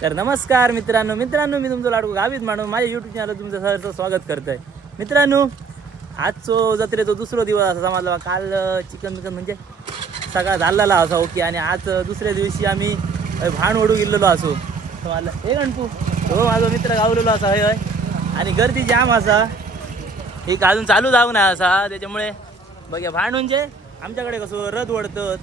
तर नमस्कार मित्रांनो मी तुमचं लाडू गावीत मांडून माझ्या यूट्यूब चॅनल तुमचं सहर्ष स्वागत करत आहे. मित्रांनो, आजचो जत्रेचो दुसरा दिवस असा समजला. काल चिकन म्हणजे सगळा झालेला असा ओके, आणि आज दुसऱ्या दिवशी आम्ही भाण ओढू गेलेलो असो. मला हे गणपू हो माझा मित्र गावलेलो असा हय हय, आणि गर्दी जाम असा. एक अजून चालू जाऊ ना असा, त्याच्यामुळे बघा भांड म्हणजे आमच्याकडे कसं रथ ओढतात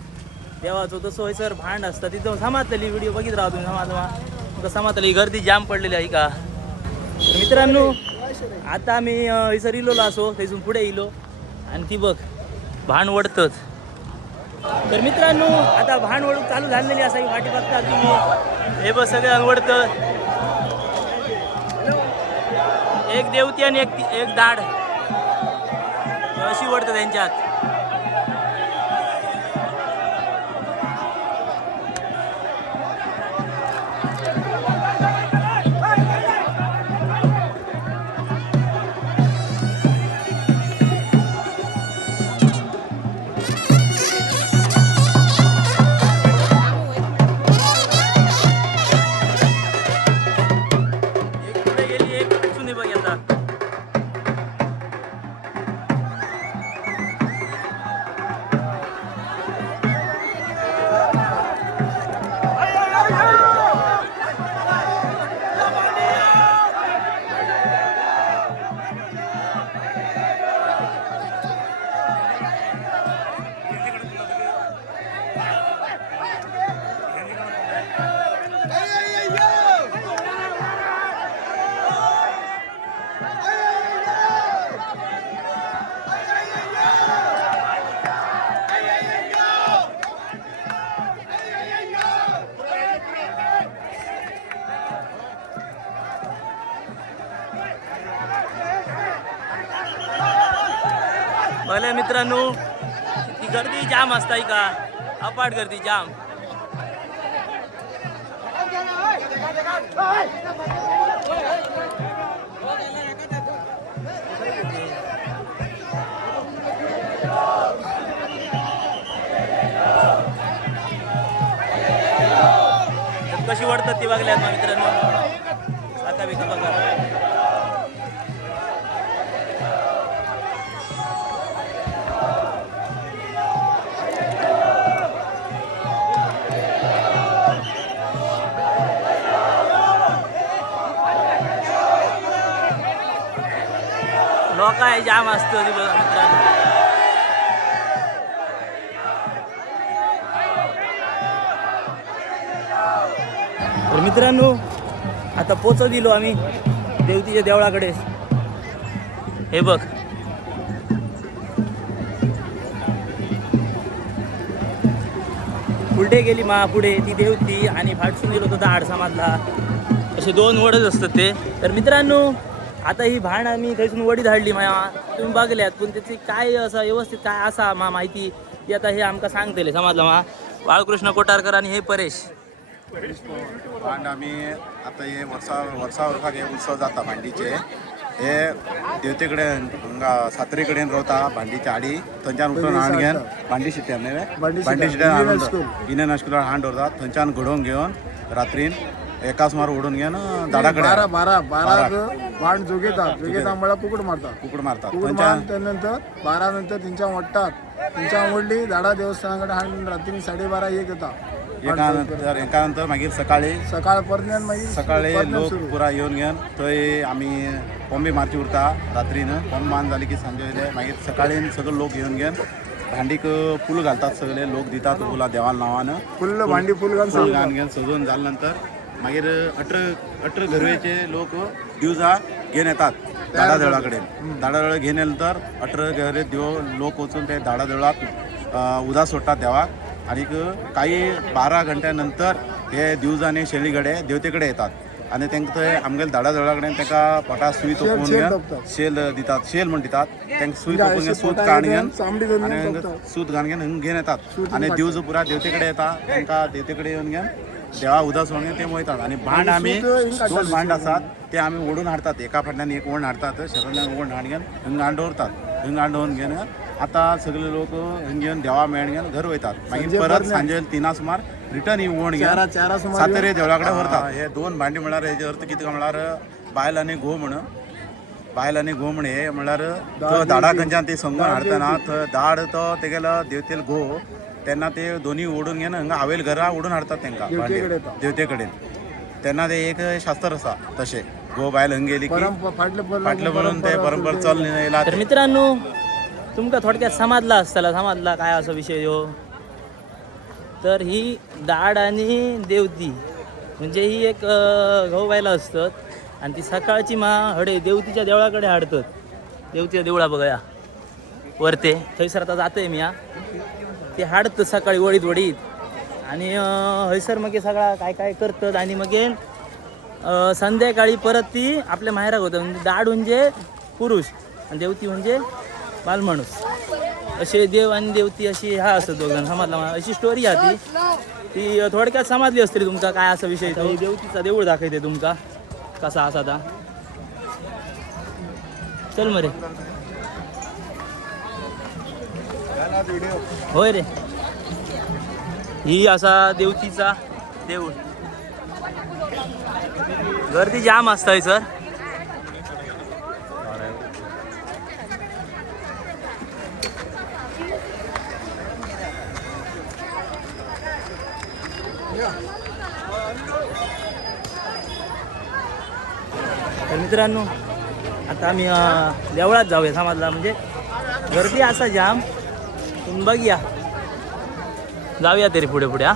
देवाचं, तसं होय सर भांड असतं तिथं. समाजली व्हिडिओ बघित राहा तुम्ही. समाजली गर्दी जाम पडलेली आहे का. तर मित्रांनो, आता आम्ही इथं इलोलो असो, तिथून पुढे इलो आणि ती बघ भांड ओढतच. तर मित्रांनो, आता भांड ओढून चालू झालेली असा वाटी बघता तुम्ही. हे बघ सगळे ओढतं, एक देवती आणि एक दाढ अशी ओढतं त्यांच्यात. भले मित्रांनो, ती गर्दी जाम असताय का, अपाट गर्दी जाम. कशी वाढतात ती बघल्यात ना मित्रांनो. आता बी बघा लोक आहे जाम असतं मित्रांनो. तर मित्रांनो, आता पोचव दिलो आम्ही देवतीच्या देवळाकडे. हे बघ पुढे गेली पुढे ती देवती, आणि फाटसून गेलो तो दाड समाजला. असे दोन वडच असतात ते. तर मित्रांनो, आता ही भांड आम्ही थंयसून वडी धाडली तुम्ही बघल्यात, पण त्याची काय असं व्यवस्थित काय असा माहिती ती आता हे आमका सांगतले समजलं बाळकृष्ण कोटारकर आणि हे परेश. भांड आम्ही आता हे वर्षा हे उत्सव जाता भांडीचे. हे देवतेकडे सातरीकडेन रावता भांडीची आडी, थंयच्यान उठून हांड घेवन भांडी शिट्यान भांडी शिट्यान हाडून इंडियन हायस्कुलार हांड व्हरतात. थंयच्यान घडोवन घेवन रात्रीन एका सुमार ओढून घेवन दाडाकडे बारा भांड जोगेतात म्हळ्यार कुकड मारतात. त्यानंतर 12 नंतर तेंच्या ओडटात. तेंच्या ओडली दाडा देवस्थानाकडे हांड रात्री 12:30 येता. एका नंतर मागीर सकाळ परत मागीर सकाळी लोक पुरा येवन घेवन थंय आमी कोंबे मारची उरता रात्रीन. कोंबे मान जाली की सांजे वयले मागीर सकाळीन सगळे लोक येवन घेवन भांडीक फूल घालतात. सगळे लोक दितात फुलां देवाल नांवान. फुल्ल भांडी फूल घालून घेवन सजवून जाले नंतर मागीर 18 घरवेचे लोक दिवजा घेवन येतात दाडा देवळा कडेन. दाडा देवळा घेवन येले नंतर 18 घरे लोक वचून ते दाडा देवळात उदास सोडटात देवाक. आणि काही 12 घंट्यानंतर हे दिवजाने शेळीकडे देवतेकडे येतात, आणि तांकां थंय आमगेल्या दाडा देवळा कडेन तांकां पोटा सुई तोपून घेवन शेल दितात. शेल म्हण दितात तांकां सुई तोपून घेवन सूत काण घेवन आणि सूत घालून घेवन येतात. आणि दिवज पुरा देवतेकडे येता. तांकां देवतेकडे येवन घेवन देवा उदास म्हणून ते वयतात. आणि भांड आम्ही 2 भांड असतात ते आम्ही ओढून हाडतात. एका फाटल्यान एक ओढून हाडतात, शेजारल्यान ओढून हाड घेवन हिंग दवरतात. हिंग दवरून घेवन आता सगळे लोक हिंग घेवन देवा मेळून घेवन घर वयतात. मागीर परत सांजे 3 सुमार रिटर्न येऊन चारा सुमार सातेरे देवळाकडे व्हरता हे 2 भांडी म्हळ्यार हेजे अर्थ कितें काय म्हळ्यार बायल आनी घो म्हण हे म्हळ्यार तो दाडा खंयच्यान ते संगून हाडतना थंय दाड तो तेगेलो देवतेल घो तेन्ना ते दोन्ही ओडून घेवन हांगा हावेल घरा ओडून हाडटात तांकां देवते कडेन तेन्ना ते एक शास्त्र आसा तशें घो बायल हंग गेली की फाटलं म्हणून ते परंपरा चल येयला. तर मित्रांनो तुमका थोडक्यात समजला काय असा विषय हो. तर ही दाड आणि देवती म्हणजे ही एक घो बायला असतात आणि ती सकाळची हडे देवतीच्या देवळाकडे हाडतात. देवतीच्या देवळा बघा वरते थंयसर आता जातोय मी ते हाडत सकाळी वडीत आणि हयसर मग सगळा काय करतात आणि मग संध्याकाळी परत ती आपल्या माहेराक होतं. म्हणजे दाड म्हणजे पुरुष आणि देवती म्हणजे बालमाणूस असे देव आणि देवती अशी हा असत दोघं समजला. अशी स्टोरी आहे ती थोडक्यात समजली असतली तुमका काय असा विषय. तो देवतीचा देऊळ दाखवते तुमका कसा असा ता. चल मरे होय रे ही असा देवतीचा देऊळ. गर्दी जाम असतंय सर. तर मित्रांनो आता आम्ही देवळात जाऊया समजला. म्हणजे गर्दी असा जाम तुम्ही बघूया जाऊया तरी पुढे हा.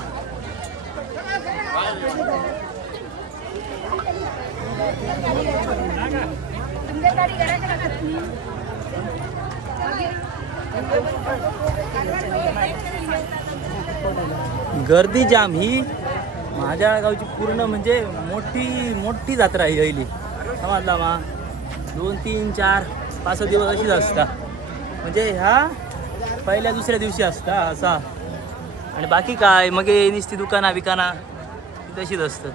गर्दी जाम ही माझ्या गावची पूर्ण म्हणजे मोठी जत्रा आहे पहिली समजला मा. 2, 3, 4, 5 दिवस अशीच असता. म्हणजे ह्या पहिल्या दुसऱ्या दिवशी असता असा. आणि बाकी काय मग नुसती दुकाना बिकाना तशीच असतं.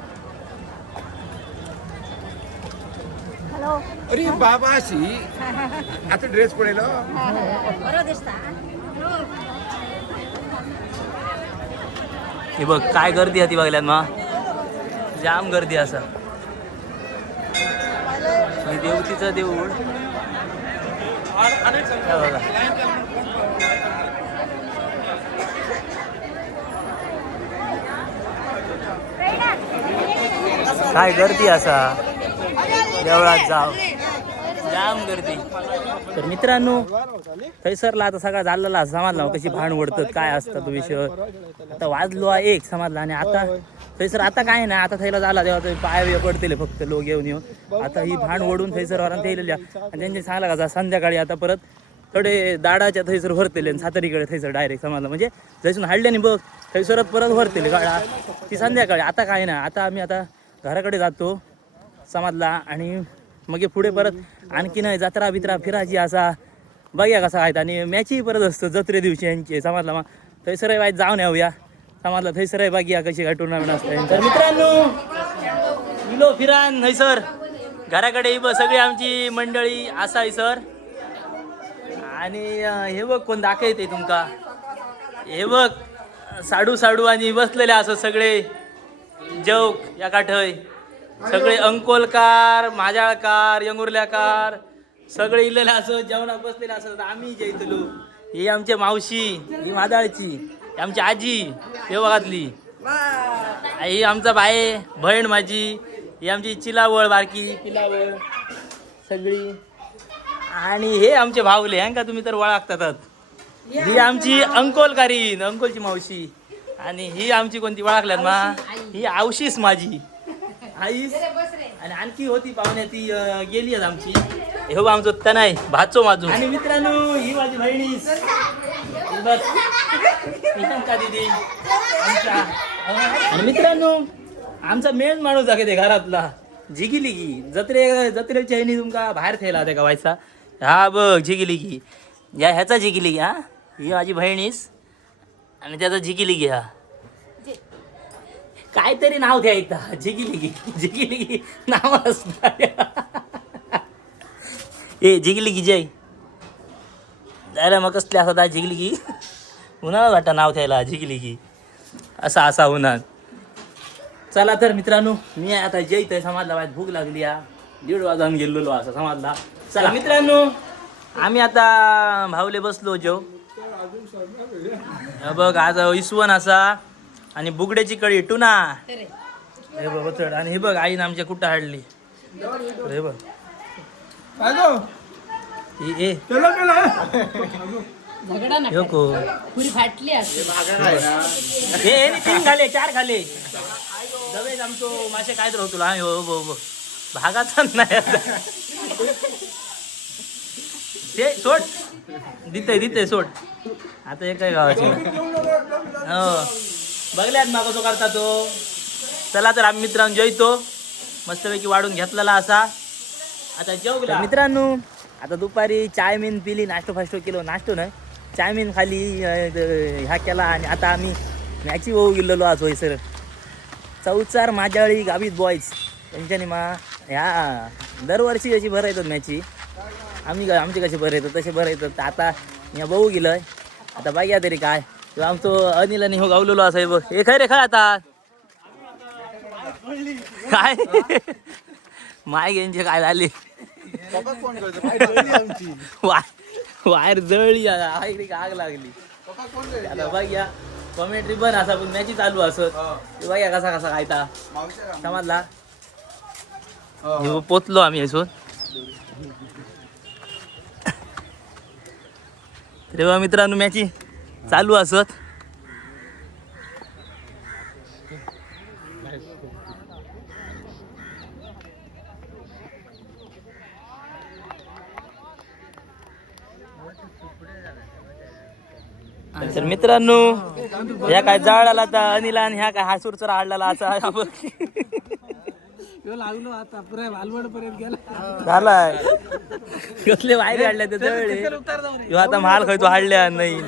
अरे बाबा अशी आता ड्रेस पडेल हे बघ काय गर्दी आहे ती बघल्यात मा. जाम गर्दी असा. देवतीचं देऊळ बघा काय गर्दी असा. देवळात जाव जाम गर्दी. तर मित्रांनो थैसरला आता सगळा झालेला समजला कशी भांड ओढतात काय असतात तो विषय. आता वाजलो 1 समजला आणि आता थैसर आता काय नाही. आता थैला झाला तेव्हा ते पाय पडतील फक्त लोक येऊन आता ही भांड ओढून थैसर वरान थैलेल्या आणि त्यांनी सांगला का संध्याकाळी आता परत थोडे दाडाच्या थैसर भरतेले सातारीकडे थैसर डायरेक्ट समजला. म्हणजे जैसून हाडल्याने बघ थैसरत परत भरतेले गाडा ती संध्याकाळी. आता काय नाही. आता आम्ही आता घराकडे जातो समजला आणि मग पुढे परत आणखी नाही जत्रा बित्रा फिरायची असा बघ्या कसा आहेत. आणि मॅचही परत असतं जत्रे दिवशी यांची समजला. मग थैसर वाईट जाऊन येऊया समजला. थैसर बघूया कशी काय टुर्नामेंट असते. तर मित्रांनो इलो फिरान थैसर घराकडे सगळी आमची मंडळी असा सर. आणि हे बघ कोण दाखवते तुमका. हे बघ साडू आणि बसलेले असं सगळे जौक या काठय सगळे अंकोलकार माजाळकार यंगुर्ल्याकार सगळे इलेले असं जेवणात बसलेले असत. आम्ही जे इथलो ही आमची मावशी ही मादाळची ही आमची आजी देवगातली ही आमचा बाये बहीण माझी ही आमची चिलावळ बारकी पिलावळ सगळी. आणि हे आमचे भावले हं का तुम्ही तर ओळखतात. ही आमची अंकोलकारीन अंकोलची मावशी. आणि ही आमची कोणती ओळखल्यात मा ही आवशीस माझी आईस. आणि आणखी होती पाहुण्या ती गेली आहेत आमची. हे बघ आमचं तनाय भाचो माझो. आणि मित्रांनो ही माझी बहिणीस प्रियंका दिदी आमच्या. आणि मित्रांनो आमचा मेन माणूस आहे ते घरातला झिगिलिगी जत्रेच्या ह्यानी तुमका बाहेर थेला त्या गावायचा. हा बघ झिगिलिगी या ह्याचा झिगिलिगी. हा ही माझी बहिणीस आणि त्याचा झिगिलिगी. हा काहीतरी नाव द्या एकदा. झिगिलिगी नाव असणार. ए झिगिलिगी जय जायला मग कसले असतात झिगिलिगी उन्हाळा वाटतं नाव द्यायला झिगिलिगी. असा असा होणार. चला तर मित्रांनो, मी आता जेवतोय. समाजला वाईट भूक लागली या. 1:30 वाजून गेलेलो असं समाजला. चला मित्रांनो, आम्ही आता भावले बसलो जेव. हे बघ आज इसवण असा आणि बुगड्याची कळी टुना. हे बघ होतड. आणि हे बघ आईनं आमच्या कुठं हाडली. हे बघ ए योको पुरी फाटली असते. हे 3 खाले 4 खाले दवे आमचो मासे काय तर होतो. हा हो भागाचा नाही आता. ते सोड दिते सोड. आता एक काय गावाची हो बघल्यात ना कसं करता तो. चला तर आम्ही मित्रांनो जेवतो. मस्तपैकी वाढून घेतलेला असा. आता जेवला मित्रांनो. आता दुपारी चाय मीन पिली. नाश्तो फास्टो केलो. नाश्तो नाही चाय मीन खाली ह्या केला. आणि आता आम्ही मॅची होऊ गेलेलो आज होय सर. चौचार माझ्याळी गावीत बॉईज त्यांच्यानी ह्या दरवर्षी अशी भर येतात मॅची. आमचे कसे भर येतात तसे भर येतात. आता मी बघू गेलोय. आता बघ्या तरी काय किंवा आमचं अनिल आणि हो गावलेलो असं बघ. हे खय रे खय आता काय माय यांचे काय झाले. वायर जळली इकडे आग लागली. आता बघ्या कॉमेंट्री पण असा पण मॅची चालू असत. बघ्या कसा कसा खायता समजला. पोचलो आम्ही असून. तेव्हा मित्रांनो मॅची चालू असत. तर मित्रांनो ह्या काय जाळाला आता अनिल आणि ह्या काय हासूरचा हाडला असा लागलो आता पुरा वालवड पर्यंत गेला. झालाय कसले बाहेर काढले ते जवळ. आता माल खायचो हाडल्या नाही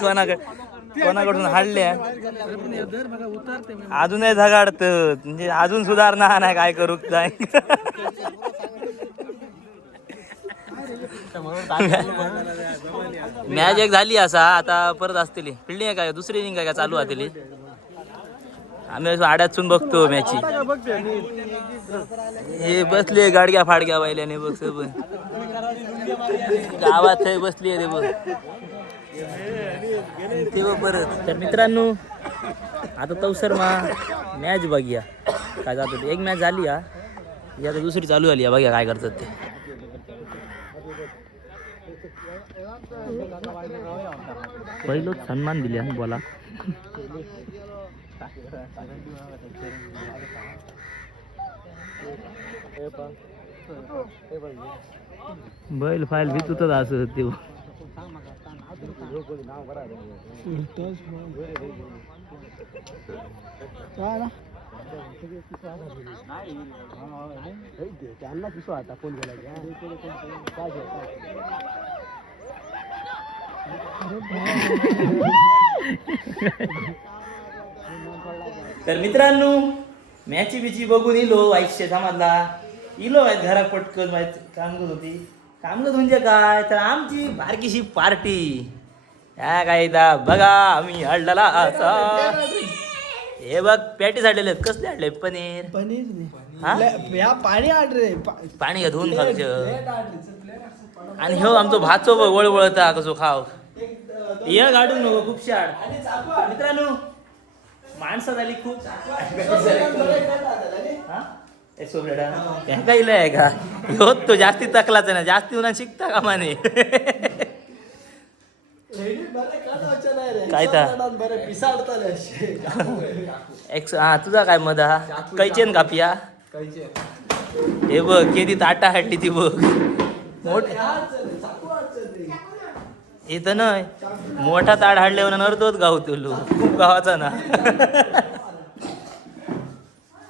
कोणाकडून हाडल्या. अजूनही झगाडत म्हणजे अजून सुधारणा नाही काय करू काय. मॅच एक झाली असा. आता परत असतील फिल्डिंग काय दुसरी इनिंग काय चालू असतील. आम्ही आड्यातून बघतो मॅची. हे बसले गाडग्या फाडग्या बायल्याने बघ पण गावात बसली ते बघ ते बघ परत. तर मित्रांनो आता तवसर मॅच बघूया काय जात होते. एक मॅच झाली हा. आता दुसरी चालू झाली बघूया काय करतात ते. पहिलोच सन्मान दिले बोला. बैल फाईल भितूतच असं ते. तर मित्रांनो मॅची बिची बघून इलो. आयुष्य समाजला इलो आहेत घरात पटकन माहित कामगत होती. कामगत म्हणजे काय तर आमची बारकीशी पार्टी. ह्या काय बघा आम्ही हडलेला असा. हे बघ पॅटीस हाडलेले आहेत. कसले हाडले पनीर या पाणी आड रे पाणी घ्या धुवून खायचं. आणि हो आमचं भाचो बघ वळवळता कसो खाव. ये गाडून नको खूप शाड. मित्रांनो माणसं झाली खूप. काही आहे का होत तो जास्ती तकलाच आहे ना. जास्ती उन्हा शिकता का माने काय हा तुझा काय मध हा कैचेन कापिया. हे बघ केदी ताटा हाडली ती बघ. मोठ इथं नाही मोठा ताट हाडल्यावर अर्धोच गाव तुलो खूप गावाचा ना.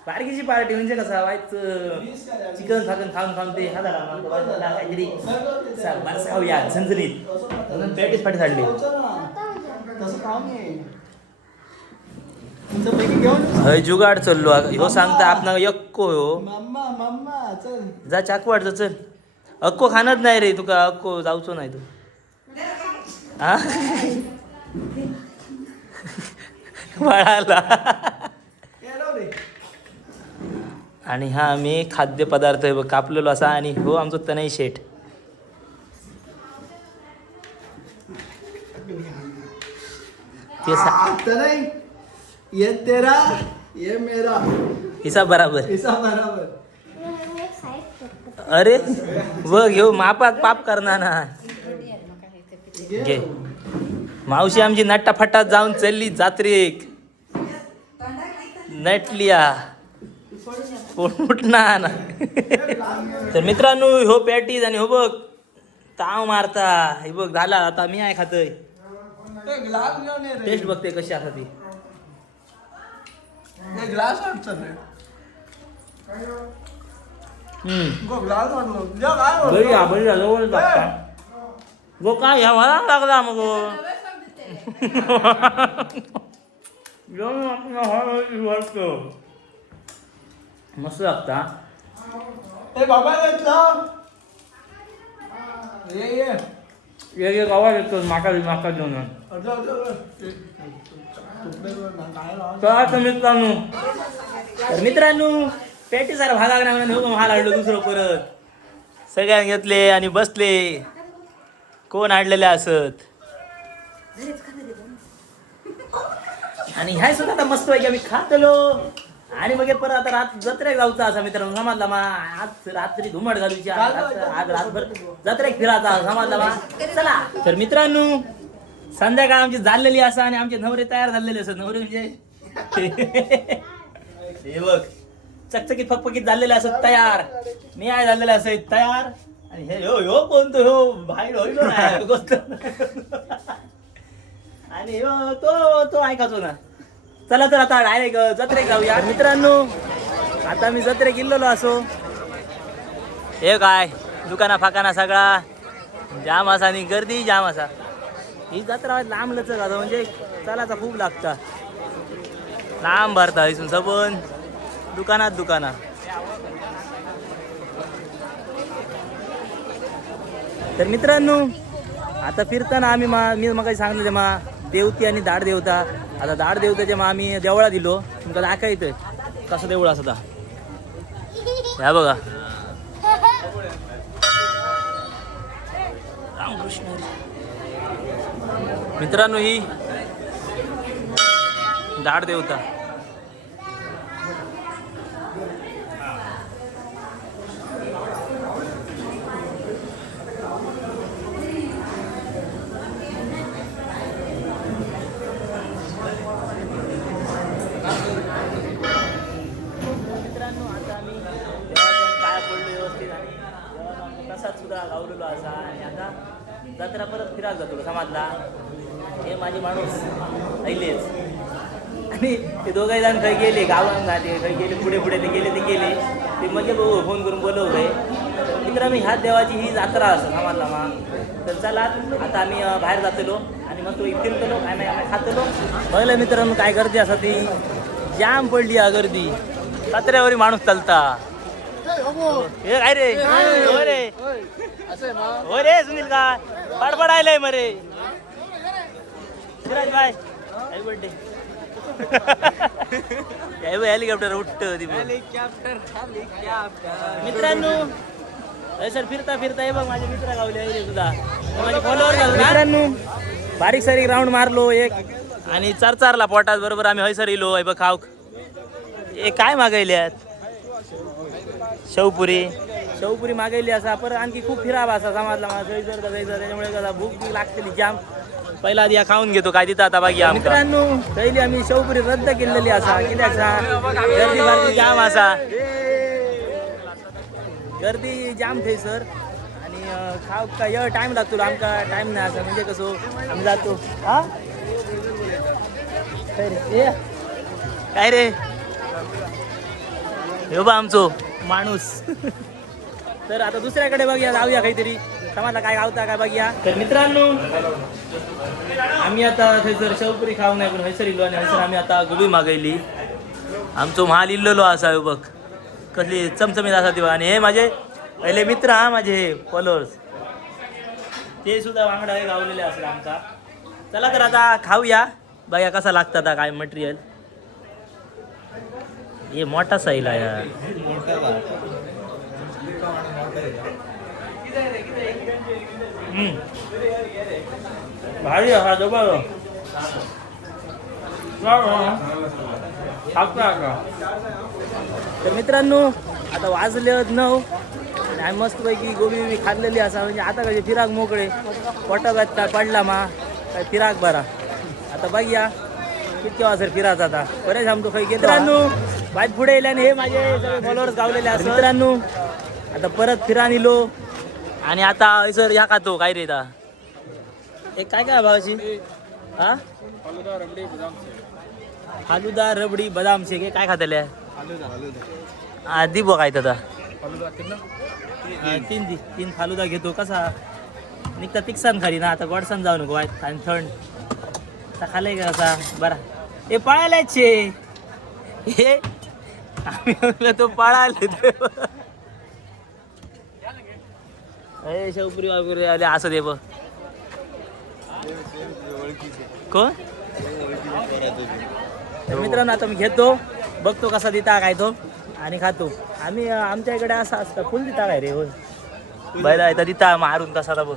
बारकीची पार्टी म्हणजे कसा वाईट चिकन खाकन खाऊन ते काहीतरी बरंच खाऊया झणझणीत म्हणून पॅटीस पाठी काढली. हय जुगाड चललो ह्यो सांगता आपण यक्को हो जा चाकू वाटत चल. अक्को खाणच नाही रे तुका. अक्को जाऊचो नाही तू हा बाळाला. आणि हा आम्ही खाद्यपदार्थ कापलेलो असा आणि हो आमचं तनय शेठ. ते आता नाही ये तेरा ये मेरा हिसाब बराबर. हिसाब बराबर. अरे बघ घेऊ मापात पाप करणार ना. घे मावशी आमची नट्टाफट्टात जाऊन चालली जात्रेक. नटलिया उठणार ना. तर मित्रांनो हो पॅटीज आणि हो बघ ताव मारता. हे बघ झाला आता मी आहे खातोय. ग्लास घेऊन ये रे. टेस्ट बघते कशी आता ती. ग्लास वाटतं रे. गो ग्लास वाटलो. जा काय बरी हा बरी जवळ लागता. गो काय ह्या मला लागला मग मस्त लागता. ए बाबा घेतला. ये एक आवाज येतो माका माका घेऊन. मित्रांनो तर मित्रांनो पेटी सारा भागा महाल आणलो दुसरं परत सगळ्यांनी घेतले आणि बसले. कोण आणलेले असत आणि ह्या सुद्धा आता मस्त पैकी आम्ही खातलो. आणि मग परत आता जत्रेक जाऊचा असा मित्रांनो समजला मा. आज रात्री घुमट घालूची आज रातभर जत्रेक फिरायचा समजला मा. चला तर मित्रांनो संध्याकाळ आमची झालेली असा आणि आमचे नवरे तयार झालेले असत. नवरे म्हणजे हे बघ चकचकीत फकफकीत झालेले असत तयार. मी आहे झालेले असत तयार. आणि हे हो कोणतो हो बाहेर होईल ना गोष्ट. आणि तो ऐकायचो ना. चला तर आता डायरेक्ट जत्रेक जाऊया मित्रांनो. आता मी जत्रेक गेलेलो असो. हे काय दुकाना फाकाना सगळा जाम असा आणि गर्दी जाम असा. ही जत्रा लांब लचक आता म्हणजे चलाचा खूप लागता. लांब भरता इथून सबन दुकानात. तर मित्रांनो आता फिरताना आम्ही मी मग सांगितलं देवती आणि दाड देवता. आता दाड देवताच्या आम्ही देवळा दिलो. तुमका दाखवायचंय कसं देवळ असता. ह्या बघा रामकृष्ण मित्रांनो ही दाड देवता. सुद्धा गावलेलो असा आणि आता जत्रा परत फिरायला जातो समाजला. हे माझे माणूस ऐलेच आणि ते दोघही जण खै गेले गावात झाले खै गेले पुढे ते गेले ते म्हणजे बघू फोन करून बोलवलंय. मित्रांनो ह्याच देवाची ही जत्रा असं समाजला मा. तर चला आता आम्ही बाहेर जातलो आणि मग तो फिरतलो काय नाही आम्ही खातलो. बघलं मित्रांनो काय गर्दी असा ती जाम पडली हा गर्दी. जत्रेवरी माणूस चालता. हे काय रे हो रे हो रे सुनील का पडपडायलंय मरे Siraj bye happy birthday. Helicopter उठत मित्रांनो. सर फिरता हे बघ माझे मित्र गावले सुद्धा माझे फॉलोअर. मित्रांनो बारीक सारीक राऊंड मारलो एक आणि चारला पोटात बरोबर आम्ही हयसर इलो. बघ खाऊ हे काय मागायल्यात शेवपुरी मागायली असा. परत आणखी खूप फिरावा असा समाजला जायचं त्याच्यामुळे कसा भूक बी लागतेली जाम. पहिला आधी खाऊन घेतो काय तिथं आता बाकी. मित्रांनो पहिली आम्ही शेवपुरी रद्द केलेली असा. गर्दी जाम असा. गर्दी जाम थंय सर. आणि खाऊ काय टाइम लागतो आमका टाइम नाही असा म्हणजे कसं आम्ही जातो. हा काय रे हे बा आमचो माणूस. तर आता दुसऱ्याकडे बघूया जाऊया काहीतरी समाजला काय गावता काय बघूया. तर मित्रांनो आम्ही आता थंयसर शेवपुरी खाऊ नाही पण हयसर इलो आणि हयसर आम्ही आता गोबी मागयली. आमचो महाल इल्लेलो असा बघ कसली चमचमीत असा तेव्हा. आणि हे माझे पहिले मित्र हा माझे हे फॉलोअर्स ते सुद्धा वांगडा हे गावलेले असले आमचा. चला तर आता खाऊया बघा कसा लागतात काय मटेरियल. हे मोठा साईल आहे यार. भारी हा जबर. तर मित्रांनो आता वाजले 9 आणि मस्तपैकी गोबी बिबी खाल्लेली असा म्हणजे आता कसे फिराक मोकळे पोटात काय पडला मा काय फिराक बरा. आता बघूया किती वाजता फिरायचा आता बरेच आमचं काही गेलो. मित्रांनो बाईक पुढे येल्याने हे माझे सगळे फॉलोअर्स गावलेले असतात. मित्रांनो आता परत फिरा निलो आणि आता सर ह्या खातो काय रे आता एक काय काय भावाची हा फालुदा रबडी बदाम शेक हे काय खातले हा दी बघ काय आता 3 फालुदा घेतो. कसा निघता तिकसान खाली ना आता गोडसान जाऊ नको वाईट आणि थंड आता खाल्लाय का कसा बरा. हे पळायलाच हे आम्ही तो पळाले शेवपुरी वगैरे आले असं दे बघ कोण. तर मित्रांनो आता मी घेतो बघतो कसा देता काय तो आणि खातो. आम्ही आमच्या इकडे असं असतं फुल देता काय रे होय बैला येता देता मारून कसा बघ.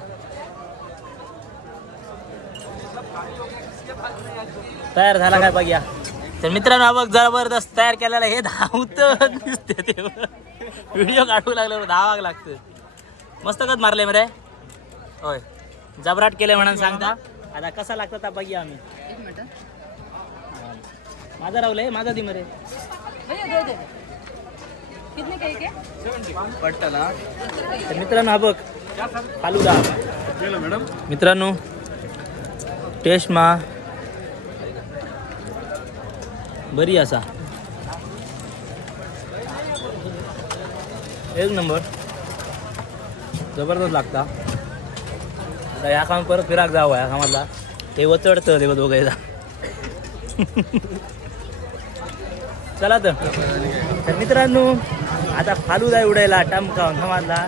तयार झाला काय बघ या. तर मित्रांनो बघ जबरदस्त तयार केलेला हे धावत दिसते ते व्हिडिओ काढू लागल्यावर धावाग लागतं. मस्त कच मारले मरे होय जबराट केले म्हणून सांगता. आता कसा लागतं बघूया आम्ही. माझा राहुल माझा दि मरे तर मित्रांनो हा बघ फालुदा मित्रांनो टेस्ट मा बरी असा एक नंबर जबरदस्त लागता. आता ह्या काम परत फिराक जावं ह्या कामाला ते वचडतं देव दोघायला. चला तर मित्रांनो आता फालुदा उडायला टम खाऊन समाजला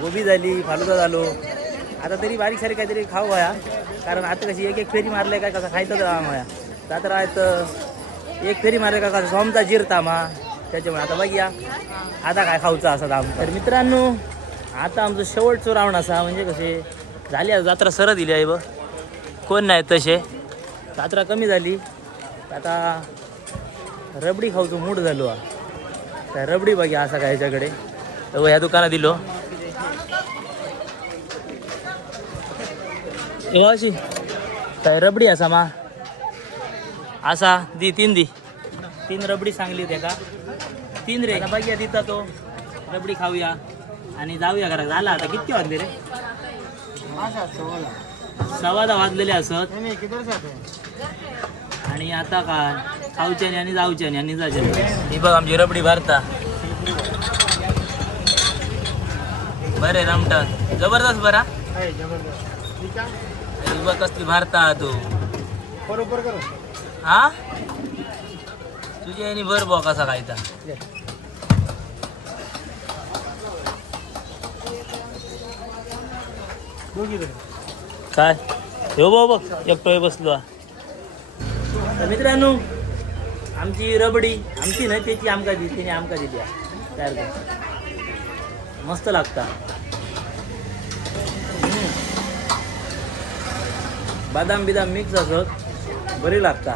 गोबी झाली फालुदा झालो. आता तरी बारीक सारी काहीतरी खाऊ वया कारण आता कशी एक फेरी मारले काय कसं खायचं तर जात राहत एक फेरी मारले का कसं सोमता जिरता मा त्याच्यामुळे आता बघूया आता काय खाऊचा असा दाम. तर मित्रांनो आता आमचं शेवटचं राऊंड असा म्हणजे कसे झाली आता जत्रा सरळ दिली आहे बघ कोण नाही तसे जत्रा कमी झाली. आता रबडी खाऊचं मूड झालो त्या रबडी बघा असा काय ह्याच्याकडे तर ह्या दुकानात दिलो अशी काय रबडी असा मा असा दी 3 रबडी सांगली होत्या का 3 रे. आता बघूया तिथं तो रबडी खाऊया आणि जाऊया घरात. झाला आता किती वाजले रे 10:15 वाजलेले असत आणि आता काय खाऊच्याने आणि जाऊच्याने आणि जायचे. ही बघ आमची रबडी भरता बरे रमतात जबरदस्त बरा बघ कसली भरता तू हा तुझ्या याने भर बघ कसा खायचा. काय हो बघ बघ एकटो बसलो. तर मित्रांनो आमची रबडी आमची नाही त्याची आमका दिली त्याने आमका दिली तयार कर मस्त लागता. बदाम बिदाम मिक्स असत बरी लागता.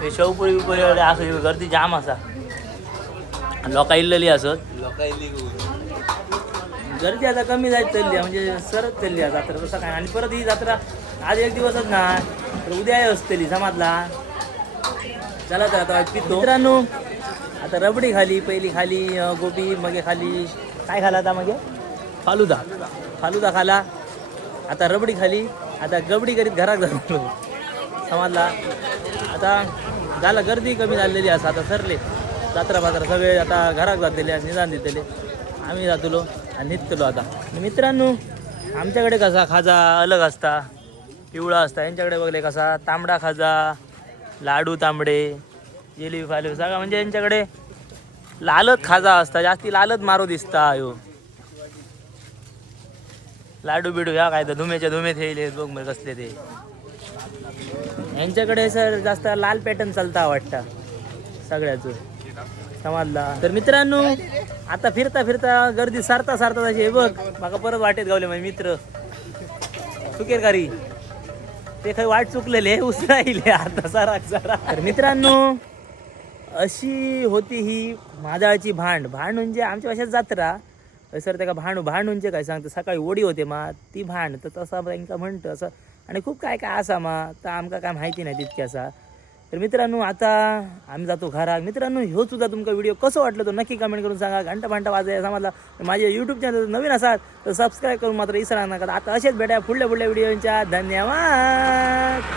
हे शेवपुरी बिपुरी असं गर्दी जाम असा लोका इल्लेली असत. गर्दी आता कमी जायच चालली म्हणजे सरच चालली आहे जत्रा तसं काय. आणि परत ही जत्रा आज एक दिवसच नाही तर उद्या असतेली समाजला. चला तर आता पितो. मित्रांनो आता रबडी खाली पहिली खाली गोबी मगे खाली काय खाला आता मगे फालुदा खाला. आता रबडी खाली आता गबडी करीत घरात जातो समाजला. आता झाला गर्दी कमी झालेली असं आता सरले जत्रा बात्रा सगळे आता घरात जातले निदान देतले आम्ही जातलो आणि निघतलो आता. मित्रांनो आमच्याकडे कसा खाजा अलग असता पिवळा असता. यांच्याकडे बघले कसा तांबडा खाजा लाडू तांबडे जिलेबी फालू सगळं म्हणजे यांच्याकडे लालच खाजा असता जास्ती लालच मारो दिसता. यो लाडू बिडू ह्या काय तर धुमेच्या धुमे थेले बघ मग कसले ते यांच्याकडे सर जास्त लाल पॅटर्न चालता वाटतं सगळ्याच समाजला. तर मित्रांनो आता फिरता फिरता गर्दी सारता सारता तशी हे बघ माका परत वाटेत गावले माझे मित्र सुकेरकारी ते काही वाट चुकलेले उसराईले आता सारा. तर मित्रांनो अशी होती ही मादाळची भांड म्हणजे आमच्या भाषेत जत्रा सर त्याका भांड म्हणजे काय सांगतं सकाळी ओडी होते मा ती भांड तर तसा त्यांका म्हणतं असं आणि खूप काय काय असा मा तर आमका काय माहिती नाही तितकी असा. तर मित्रांनो आता आम्ही जातो घरात. मित्रांनो ह्यो सुद्धा तुमका व्हिडिओ कसं वाटलं तो नक्की कमेंट करून सांगा. घंटा वाजायला समजला माझ्या यूट्यूब चॅनल नवीन असाल तर सबस्क्राईब करून मात्र विसरा नका. आता असेच भेटा पुढल्या व्हिडिओच्या. धन्यवाद.